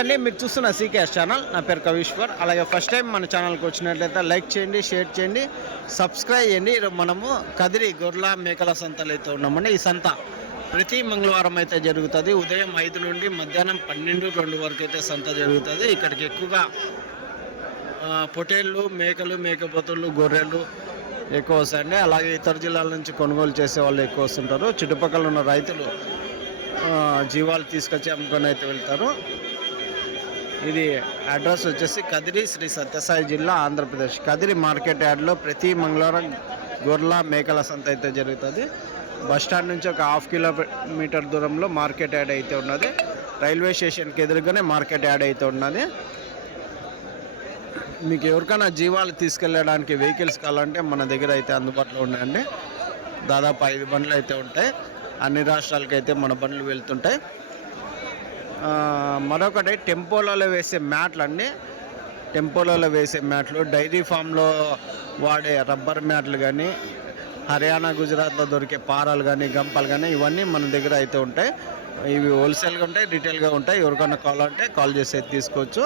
అండి, మీరు చూస్తున్న సీకేఎస్ ఛానల్. నా పేరు కవీశ్వర్. అలాగే ఫస్ట్ టైం మన ఛానల్కి వచ్చినట్లయితే లైక్ చేయండి, షేర్ చేయండి, సబ్స్క్రైబ్ చేయండి. మనము కదిరి గొర్రెల మేకల సంతలు అయితే ఉన్నామండి. ఈ సంత ప్రతి మంగళవారం అయితే జరుగుతుంది. ఉదయం 5 నుండి మధ్యాహ్నం 12-2 వరకు అయితే సంత జరుగుతుంది. ఇక్కడికి ఎక్కువగా పొటేళ్ళు, మేకలు, మేకపోతులు, గొర్రెలు ఎక్కువ వస్తాయండి. అలాగే ఇతర జిల్లాల నుంచి కొనుగోలు చేసే వాళ్ళు ఎక్కువ వస్తుంటారు. చుట్టుపక్కల ఉన్న రైతులు జీవాలు తీసుకొచ్చి అమ్ముకొని అయితే వెళ్తారు. ఇది అడ్రస్ వచ్చేసి కదిరి, శ్రీ సత్యసాయి జిల్లా, ఆంధ్రప్రదేశ్. కదిరి మార్కెట్ యార్డ్లో ప్రతి మంగళవారం గొర్రెల మేకల సంత అయితే జరుగుతుంది. బస్టాండ్ నుంచి ఒక 1/2 కిలోమీటర్ దూరంలో మార్కెట్ యార్డ్ అయితే ఉన్నది. రైల్వే స్టేషన్కి ఎదురుగానే మార్కెట్ యార్డ్ అయితే ఉన్నది. మీకు ఎవరికైనా జీవాలు తీసుకెళ్ళడానికి వెహికల్స్ కావాలంటే మన దగ్గర అయితే అందుబాటులో ఉన్నాయండి. దాదాపు 5 బండ్లు అయితే ఉంటాయి. అన్ని రాష్ట్రాలకి అయితే మన బండ్లు వెళ్తుంటాయి. మరొకటి టెంపోలలో వేసే మ్యాట్లు అండి. టెంపోలలో వేసే మ్యాట్లు, డైరీ ఫామ్లో వాడే రబ్బర్ మ్యాట్లు కానీ, హర్యానా, గుజరాత్లో దొరికే పారాలు కానీ, గంపలు కానీ, ఇవన్నీ మన దగ్గర అయితే ఉంటాయి. ఇవి హోల్సేల్గా ఉంటాయి, రిటైల్గా ఉంటాయి. ఎవరికైనా కావాలంటే కాల్ చేసి తీసుకోవచ్చు.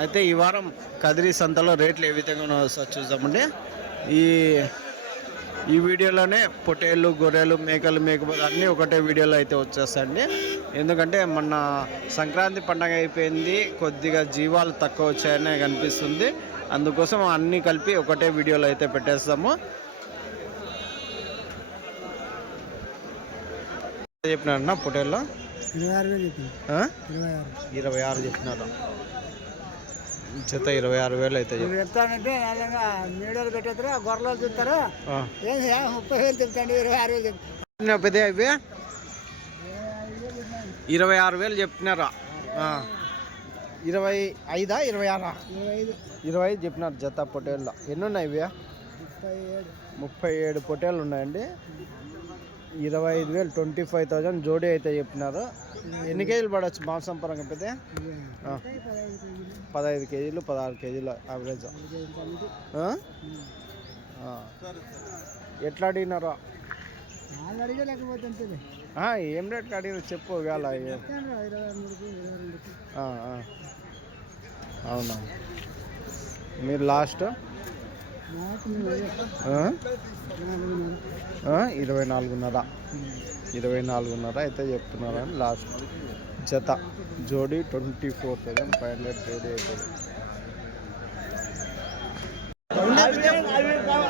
అయితే ఈ వారం కదిరి సంతలో రేట్లు ఏ విధంగా వస్తాయో చూద్దామండి. ఈ వీడియోలోనే పొటేళ్ళు, గొర్రెలు, మేకలు, మేకపోతే అన్నీ ఒకటే వీడియోలో అయితే వచ్చేస్తాయండి. ఎందుకంటే మొన్న సంక్రాంతి పండగ అయిపోయింది, కొద్దిగా జీవాలు తక్కువ వచ్చాయని కనిపిస్తుంది. అందుకోసం అన్నీ కలిపి ఒకటే వీడియోలో అయితే పెట్టేస్తాము. చెప్పినారన్నా పొటేళ్ళు 26 చెప్పినారు. జత 26,000 అయితే చెప్తానంటే మీడియాలు పెట్టేస్తారు, గొర్రెలు చెప్తారు. 30,000 చెప్తాండి, 26,000 చెప్తాను. పెద్ద ఇవి 26,000 చెప్తున్నారా? 25, 26, 25 చెప్పినారు జత పొటేళ్ళు. ఎన్ని ఉన్నాయి ఇవి? 37 పొటేళ్ళు ఉన్నాయండి. 25,000, 25,000 జోడీ అయితే చెప్పినారు. ఎన్ని కేజీలు పడవచ్చు మాంసం పరంగా? పెద్ద 15 కేజీలు, 16 కేజీలు యావరేజ్. ఎట్లా అడిగినారో? ఏం రేట్లు అడిగినారు చెప్పు. వేళ అవునా? మీరు లాస్ట్ 24,500 అయితే చెప్తున్నారా? లాస్ట్ జత జోడీ 24,500 జోడీ అవుతుంది.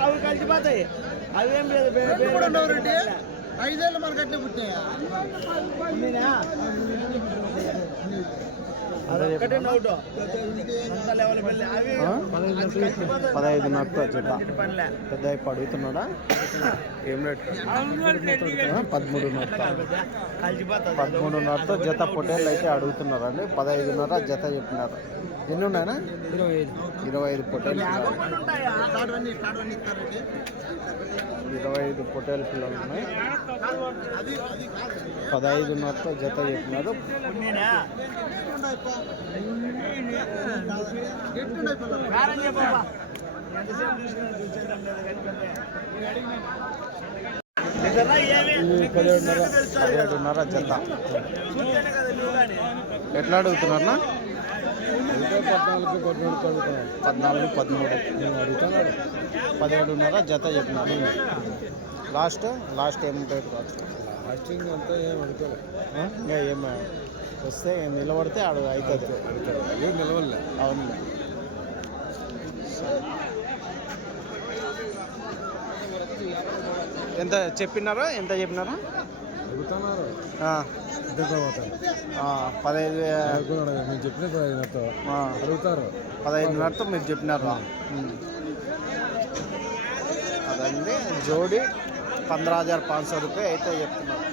అవి కలిసిపోతాయి. అవేం లేదు, 5 ఏళ్ళు మనకు అట్లే పుట్టాయా? 15,500 జత. పెద్ద అడుగుతున్నాడా? ఏం రేట్? 13,500 జత పొటేళ్ళు అయితే అడుగుతున్నారండి. 15,500 జత చెప్పినారు. ఎన్ని ఉన్నాయన్నా? 25 పొటేళ్ళు. 25 పొటేలు పిల్లలు ఉన్నాయి. 15,500 జత చెప్పినారు. పదిహేడున్నర జత. ఎట్లా అడుగుతున్నారన్నా? 14, 13 అడుగుతున్నాడు. 17,500 జత చెప్పినారు. లాస్ట్ ఏముంటాయి? లాస్టింగ్ అంతా ఏం అడుగుతారు. ఇంకా ఏమి వస్తే నిలబడితే అవుతుంది. ఏం నిలవలే. అవును. ఎంత చెప్పినారో? ఎంత చెప్పినారా? అడుగుతున్నారు 15,000 నేను చెప్పిన 15,500 అడుగుతారు. 15,500 మీరు చెప్పినారు. అదండి జోడి 15,500 రూపాయలు అయితే చెప్తున్నారు.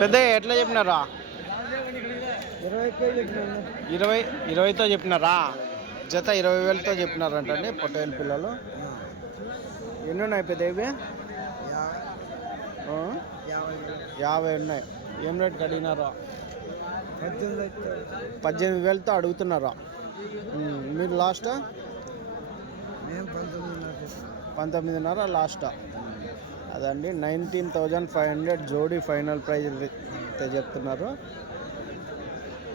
పెద్ద ఎట్లా చెప్పినారా? 20తో చెప్పినారా? జత 20,000తో చెప్పినారంటండి పొట్టేలు పిల్లలు. ఎన్ని ఉన్నాయి పెద్ద? ఇవి 50 ఉన్నాయి. ఏం రేట్కి అడిగినారా? 18,000తో అడుగుతున్నారా? మీరు లాస్ట్ 19,500 లాస్ట్. అదండి 19,500 జోడీ ఫైనల్ ప్రైజ్ అయితే చెప్తున్నారు.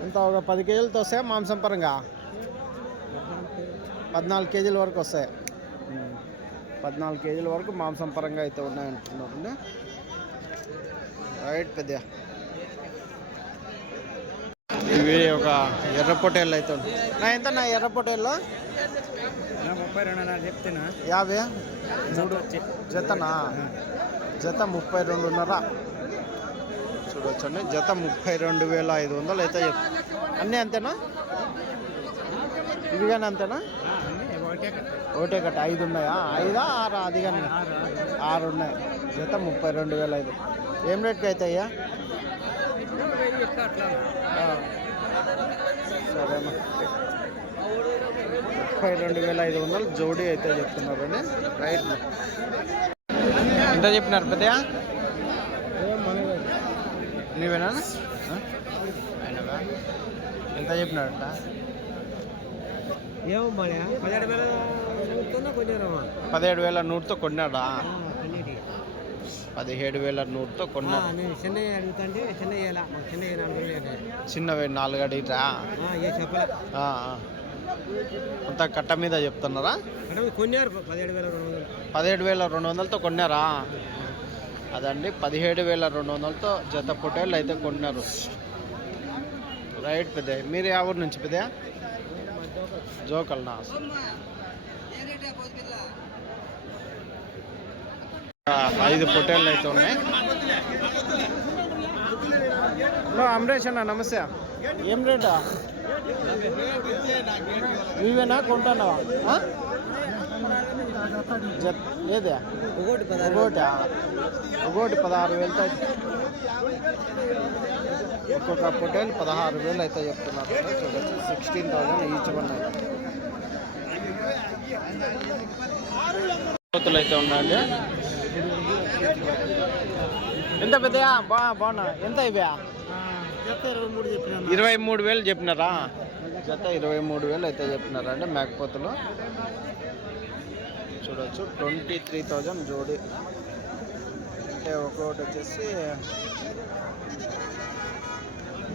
ఎంత ఒక 10 కేజీలతో వస్తాయి మాంసం పరంగా 14 కేజీల వరకు వస్తాయి. 14 కేజీల వరకు మాంసం పరంగా అయితే ఉన్నాయంటున్నారండి. రైట్ పెద్ద ఇవి ఒక ఎర్ర పొట్టేళ్ళు అయితే ఉంటాయి. ఎంత నా ఎర్ర పొట్టేళ్ళు 32 చెప్తున్నా 50 జతనా? జత 32.5 చూడొచ్చండి. జత 32,500 అయితే అన్నీ అంతేనా? ఇవి కానీ అంతేనా? ఒకటే కట్ట 5 ఉన్నాయా? 5 6 అది కానీ 6 ఉన్నాయి. జత 32,500. ఏం రేట్కి అవుతాయ్యా? సరేనా 32,500 జోడీ అయితే చెప్తున్నారండి. రైట్ ఎంత చెప్పినారు పెద్దయా? నీవేనా? అయినవా? ఎంత చెప్పినారంట? 17,100తో కొన్నాడా? 17,100తో కొన్నాడు. చిన్నవి 4 అడిగిరా అంతా కట్ట మీద చెప్తున్నారా? 17,200తో కొన్నారా? అదండి 17,200తో జత పొట్టేళ్ళు అయితే కొన్నారు. రైట్ పెద్ద. మీరు ఏ ఊరు నుంచి పెద్ద? జోకల్నా? 5 పొట్టేళ్ళు అయితే ఉన్నాయి. అమరేష్ అన్న నమస్తే. ఏం రేటా? నీవేనా కొంటున్నావా? ఏదే ఒకటి 16,000 అయితే ఒక్కొక్క పొట్టేలు 16,000 అయితే చెప్తున్నారు. చూడొచ్చు 16,000 ఈచ్ ఉన్నాయి. కోతులు అయితే ఉన్నాయండి. ఎంత పెద్దయా? బాగున్నా. ఎంత ఇవా? 23,000 చెప్పినారా? జత 23,000 అయితే చెప్పినారా అండి మేకపోతులు. చూడవచ్చు 23,000 జోడీ. అంటే ఒక్కొక్కటి వచ్చేసి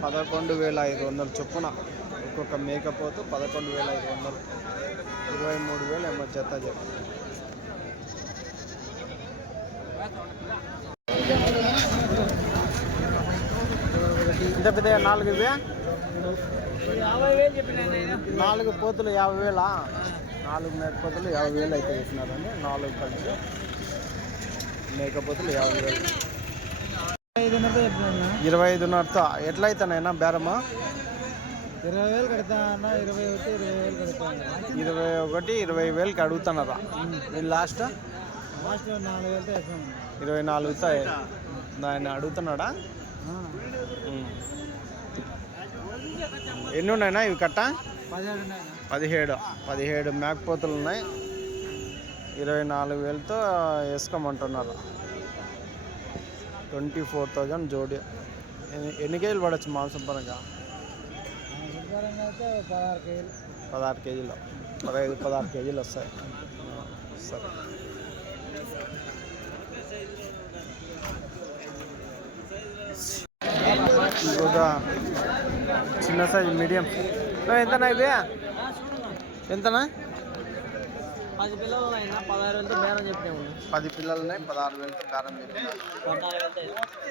11,500 చొప్పున ఒక్కొక్క మేకపోతు 11,500. 23,000 ఏమో జత చెప్పి. ఇంత పెద్ద 4 ఇవే? 4 పోతులు 50,000. 4 మేకపోతులు 50,000 అయితే చెప్పినారండి. 4 కలిసి మేకపోతులు 50,000. 25,500తో ఎట్లా అవుతానైనా బేరమా? 20,000 కడతా అన్న. 21,000 కడతా. 20,000కి అడుగుతున్నారా? నేను లాస్ట్ 4,000 24తో ఆయన అడుగుతున్నాడా? ఎన్ని ఉన్నాయినా ఇవి కట్ట? 17 మేకపోతులు ఉన్నాయి. 24,000తో వేసుకోమంటున్నారు. 24,000 జోడీ. ఎన్ని కేజీలు పడవచ్చు మాంసం పరంగా? 16 కేజీలు 15-16 కేజీలు వస్తాయి. సరే చిన్న సైజ్ మీడియం ఎంతనా ఇవి? ఎంతనా? 10 పిల్లలు 16,000తో బేరం చెప్పాము. 10 పిల్లలు ఉన్నాయి 16,000తో బేరం చెప్పాము.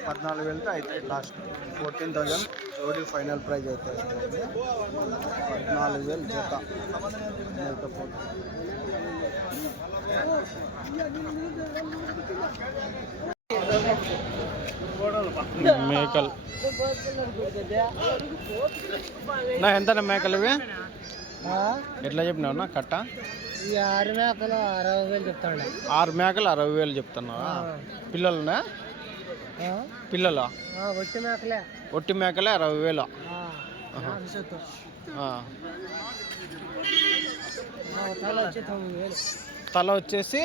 14,000తో అయితే లాస్ట్ 14,000 జోడీ ఫైనల్ ప్రైజ్ అయితే 14,000 జత మేకలు. నా ఎంతనా మేకలు ఇవి? ఎట్లా చెప్పినావు కట్ట? 6 మేకలు 60,000 చెప్తాడు. 6 మేకలు 60,000 చెప్తున్నావా? పిల్లలునా? పిల్లలు ఒట్టి మేకలే 60,000. తల వచ్చేసి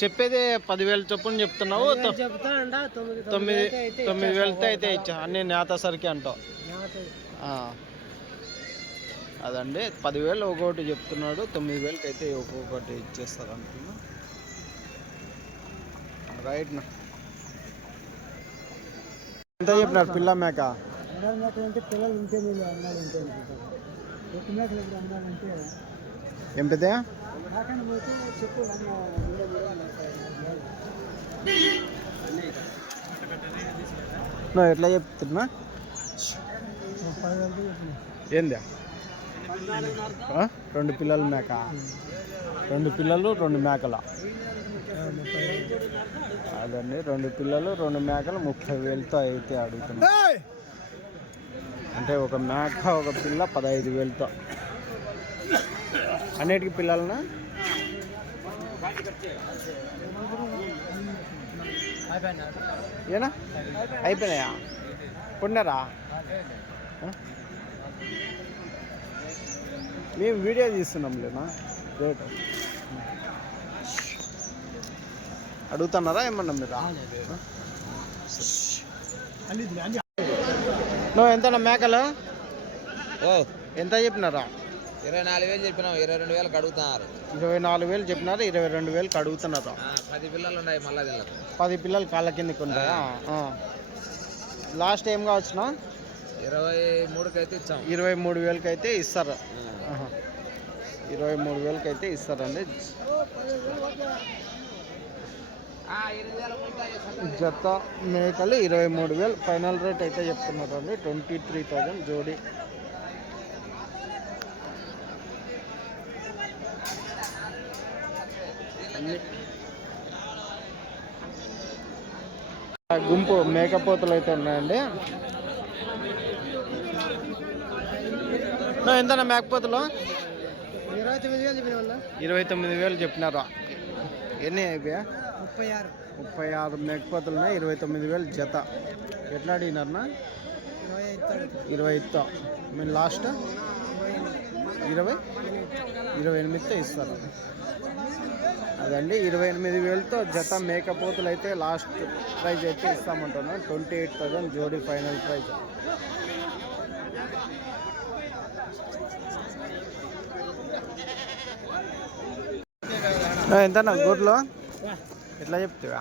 చెప్పేది 10,000 చొప్పున చెప్తున్నావు. 9,000తో అయితే ఇచ్చా అన్ని నేత సరికి అంటావు. అదండి 10,000 ఒక్కొక్కటి చెప్తున్నాడు. 9,000కి అయితే ఒక్కొక్కటి ఇచ్చేస్తారు అనుకున్నా. రైట్ నా ఎంత చెప్పినారు పిల్ల మేక? పిల్లలు ఉంటే మీరు అన్నాడు ఉంటే ఒక్క మేకలు ఇప్పుడు అన్నాడంటే ఏం పెద్ద నాకన్నా పోతే చెప్పు నువ్వు ఎట్లా చెప్తున్నా? 10,000 ఏందా 2 పిల్లల మేక, 2 పిల్లలు 2 మేకల. అదండి 2 పిల్లలు 2 మేకలు 30,000తో అయితే అడుగుతున్నా. అంటే ఒక మేక ఒక పిల్ల 15,000తో. అన్నిటికీ పిల్లలనా? ఏనా అయిపోయినాయా? కొన్నారా? మేము వీడియో తీస్తున్నాం లేనా రేటు అడుగుతున్నారా ఏమన్నా మీరు? నువ్వు ఎంతనా మేకలు? ఎంత చెప్పినారా? 24,000 చెప్పినాం, 22,000 అడుగుతున్నారు. 24,000 చెప్పినారు, 22,000 అడుగుతున్నారు. 10 పిల్లలు ఉన్నాయి మళ్ళా దీనికి. 10 పిల్లలు కాళ్ళ కిందకి ఉంటాయా? లాస్ట్ ఏం కావచ్చునా? 23కి అయితే ఇచ్చాం. 23,000కి అయితే ఇస్తారు. 23,000కి అయితే ఇస్తారండి. జత మేకలు 23,000 ఫైనల్ రేట్ అయితే చెప్తున్నారు అండి. 23,000 జోడి. గుంపు మేకపోతులు అయితే ఉన్నాయండి. ఎంతనా మేకపోతులు? 29,000 చెప్పినారా? ఎన్ని అయిపోయా? 36 మేకపోతులు ఉన్నాయి. 29,000 జత. ఎట్లా అడిగినారనా? 25తో. మీరు లాస్ట్ 28తో ఇస్తారు. అదండి 28,000తో జత మేకపోతులు అయితే లాస్ట్ ప్రైజ్ అయితే ఇస్తామంటున్నాం. 28,000 జోడీ ఫైనల్ ప్రైజ్. ఎంతనా గొర్రెలు ఎట్లా చెప్తావా?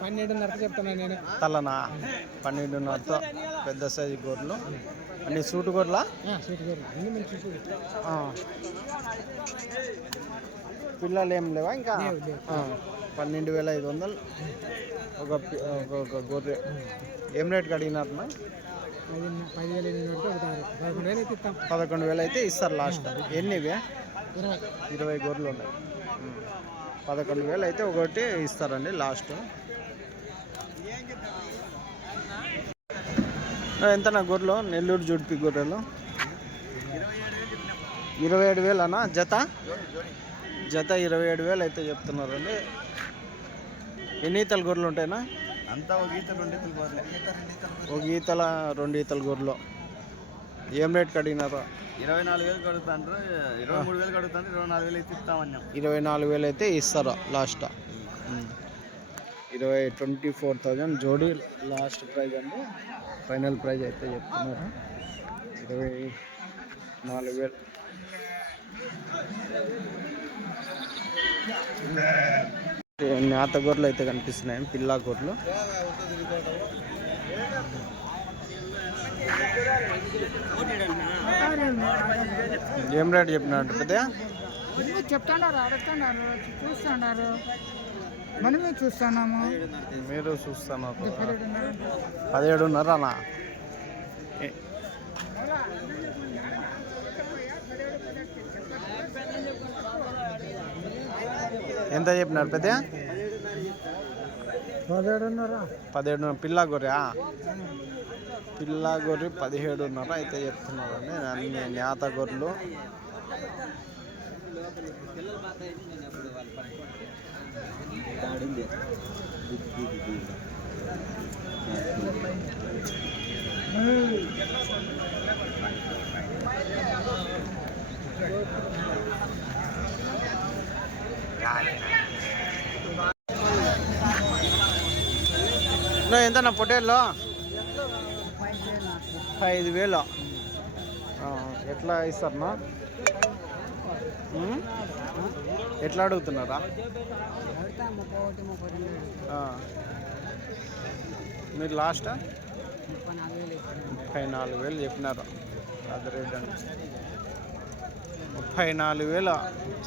12,500 చెప్తాను నేను. తలనా 12,500తో పెద్ద సైజు గొర్రెలు అన్ని సూటు గొర్రెలా? పిల్లలు ఏం లేవా ఇంకా? 12,500 ఒక గొర్రె. ఏం రేట్కి అడిగినారన్నా? 11,000 అయితే ఇస్తారు లాస్ట్. ఎన్ని ఇవి? 20 గొర్రెలు ఉన్నాయి. 11,000 అయితే ఒకటి ఇస్తారండి లాస్ట్. ఎంతనా గొర్రెలు? నెల్లూరు జుడిపి గొర్రెలు 27,000 అన్నా జత? జత 27,000 అయితే చెప్తున్నారండి. ఎన్ని ఈతల గొర్రెలు ఉంటాయినా? అంతా ఒక ఈత 2 ఈతలు గొర్రెలే. ఒక ఈతల 2 ఈతల గొర్రెలు. ఏం రేట్కి అడిగినారా? 24,000 అడుగుతాండ్రు, 23,000 అడుగుతాండ్రు. 24,000 అయితే ఇస్తామన్నాం. 24,000 అయితే ఇస్తారా లాస్ట్? 24,000 జోడీ లాస్ట్ ప్రైజ్ అండి. ఫైనల్ ప్రైజ్ అయితే చెప్తున్నారు 24,000. నేత గొర్రెలు అయితే కనిపిస్తున్నాయి, పిల్లా గొర్రెలు. ఏం రేట్ చెప్పినారు పెద్ద? చెప్తున్నారు, అడుగుతున్నారు, చూస్తున్నారు. మనమే చూస్తున్నాము. మీరు చూస్తున్నారు. 17,500 అన్నా? ఎంత చెప్పినారు పెద్ద? 17,500 పిల్లా గొర్రె. పిల్లా గొర్రె 17,500 అయితే చెప్తున్నారండి. అన్ని నేత గొర్రెలు. ఎంతనా పొట్టేళ్ళు? 35,000. ఎట్లా ఇస్తారన్నా? ఎట్లా అడుగుతున్నారా? మీరు లాస్ట్ 34,000 చెప్పినారు. ఆదిరెడ్డి అన్న 34,000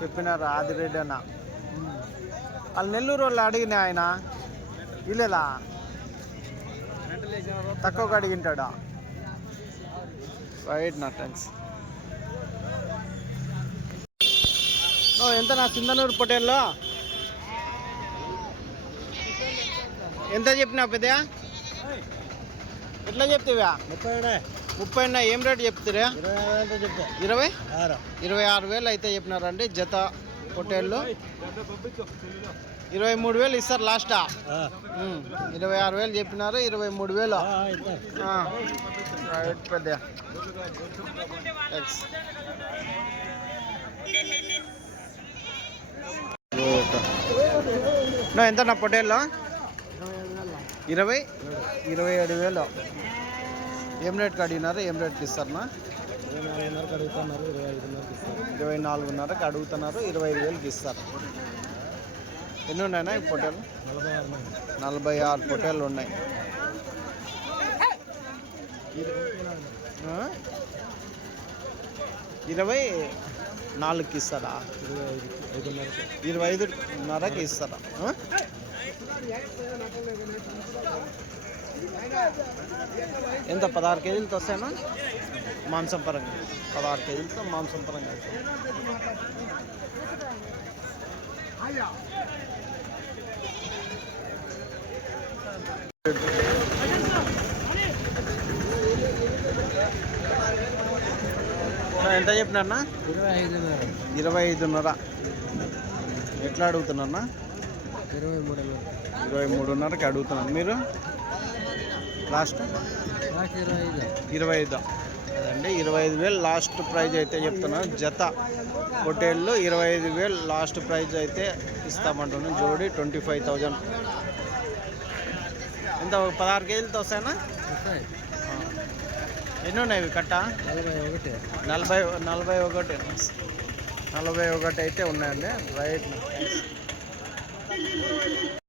చెప్పినారు. ఆదిరెడ్డి అన్న వాళ్ళు నెల్లూరు వాళ్ళు అడిగిన ఆయన ఇల్లేదా తక్కువగా అడిగింటాడా? రైట్ నా థ్యాంక్స్. ఎంత నా సింధనూరు పొటేల్లో ఎంత చెప్పినా పెద్ద? ఎట్లా చెప్తావా? 30 ఏం రేటు చెప్తారా? 26,000 అయితే చెప్పినారండి జత పొటేళ్ళు. 23,000 ఇస్తారు లాస్టా? 26,000 చెప్పినారు. 23,000 రైట్ పెద్ద. ఎంత నా పొటేల్లో? 27,000 ఏం రేట్కి అడిగినారు? ఏం రేట్కి ఇస్తారన్నా? 24,500కి అడుగుతున్నారు. 25,000కి ఇస్తారు. ఎన్ని ఉన్నాయన్నా ఈ పొటేలు? 46 పొటేళ్ళు ఉన్నాయి. 24కి ఇస్తారా? 25,500కి ఇస్తారా? ఎంత 16 కేజీలతో వస్తాయన్నా మాంసం పరంగా? 16 కేజీలతో మాంసం పరంగా. ఎంత చెప్పినా? 25,500. ఎట్లా అడుగుతున్నా? 23,500కి అడుగుతున్నాను. మీరు లాస్ట్ 25 అదండి. 25,000 లాస్ట్ ప్రైజ్ అయితే చెప్తున్నాను. జత పొటేళ్ళు 25,000 లాస్ట్ ప్రైజ్ అయితే ఇస్తామంటున్నాను. జోడి 25,000. ఎంత 16 కేజీలతో వస్తాయన్నా? ఎన్ని ఉన్నాయి ఇవి కట్ట? 41 అయితే ఉన్నాయండి. రైట్.